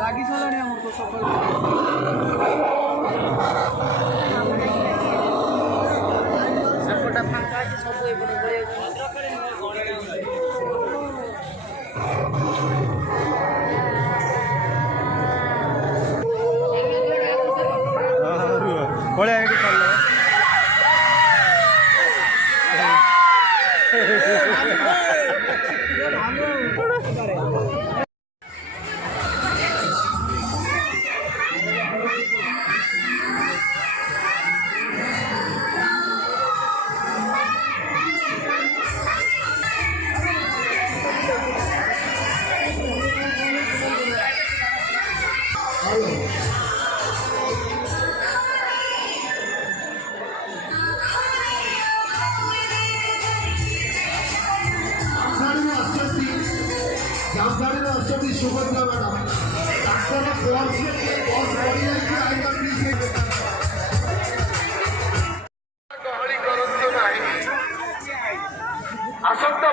লাগি সালানি আমার তো সকাল সবটা ফাঁকা আছে সব এই বড় বড় বড় আইডি করলে सुभद्रा मैडम आसंता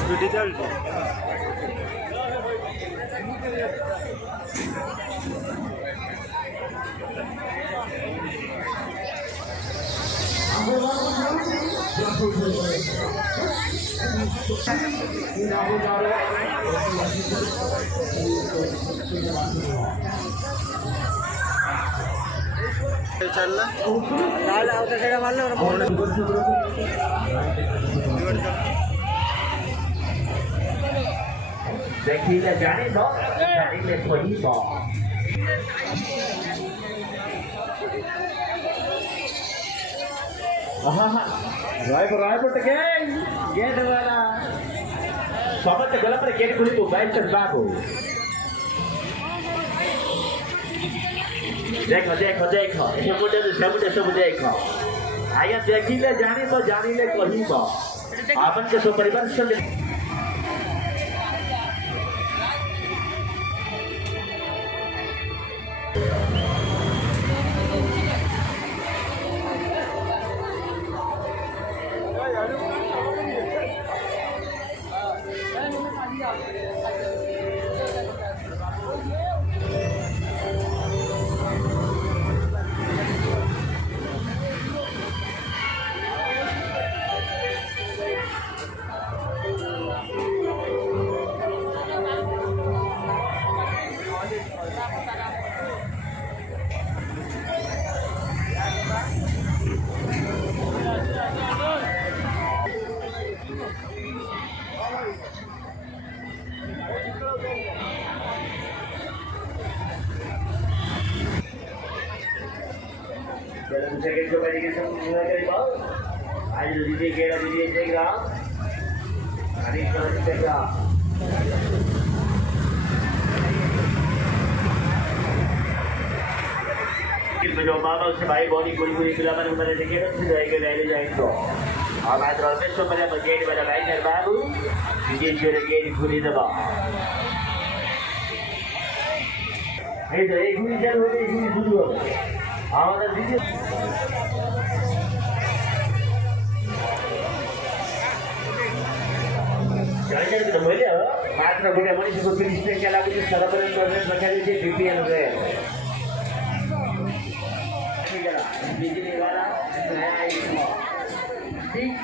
स्पीड चल चलना देखिए जाने दो जाने में थोड़ी बॉ रायपुर गेट वाला समझ गला पर गेट खुली तो बाइक चल रहा हो देखो देखो देखो समुद्र सब देखो आया देखिले जाने तो जानिले कहीं बॉ आपन के सो परिवार से dalam second coba dikit mulai dari bawah. Ayo didi jaga. Hari kalau jaga. जो बाबा उससे भाई बॉडी पूरी पूरी पिला मैंने मैंने देखे ना उससे जाएगा ले जाएंगे और मैं तो ऑलवेज तो मेरे गेट वाला भाई कर बाबू ये जो गेट खुली दबा ये तो एक ही चल हो गई इसी शुरू हो हमारा दीजिए चल तो बोले मात्र बोले मनीष को फिर इसने क्या लागू सरबरन प्रोजेक्ट रखा दीजिए बीपीएल रे बिजली वाला ठीक